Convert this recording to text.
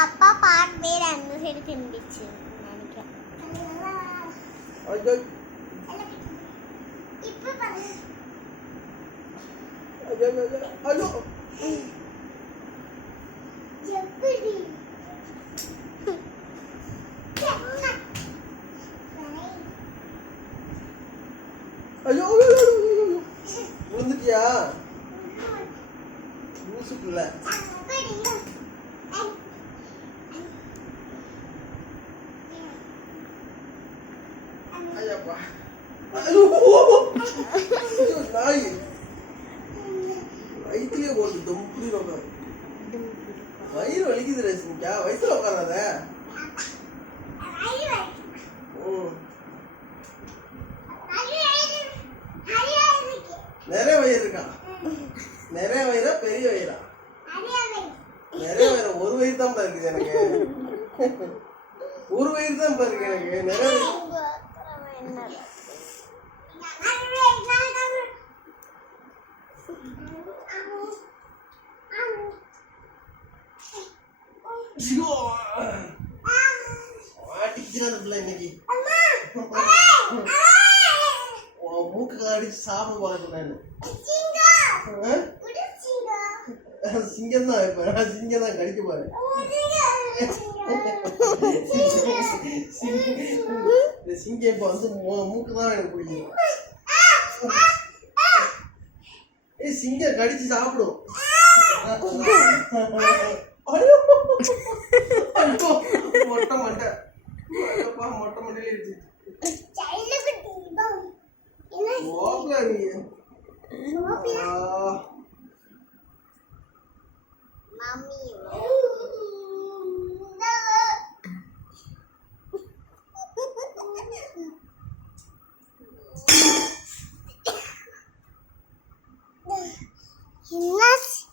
அப்பா பார்ட் வேற அந்த சைடு திரும்பிச்சு நினைக்கிறேன் பாரு எப்படி ஐயோ. விழுந்துட்டியா லூசுக்குள்ள ஐயப்பா ஐயோ ஐயோ, நாய் வயிற்றுலயே போட்டு தொம்புடி உட்காரு வயிறு வலிக்குது ரேஷ்மிக்கா வயிற்றுல உட்காராத நிறைய வயிறு இருக்கா நிறைய வயிறா பெரிய வயிறா நிறைய வயிறு ஒரு வயிறு தான் இருக்குது எனக்கு ஒரு வயிறு தான் இருக்கு எனக்கு நிறைய மூக்கு அடிச்சு சாப்பிட போறேன் சிங்கம் தான் இப்ப சிங்கம் தான் கடிக்க போறேன் இந்த சிங்கம் இப்ப வந்து மூக்கு தான் எனக்கு பிடிக்கும் ஏய் சிங்கம் கடிச்சு சாப்பிடும். மொட்டை ஐயோப்பா மொட்டை மண்டையில இருக்கு Yes.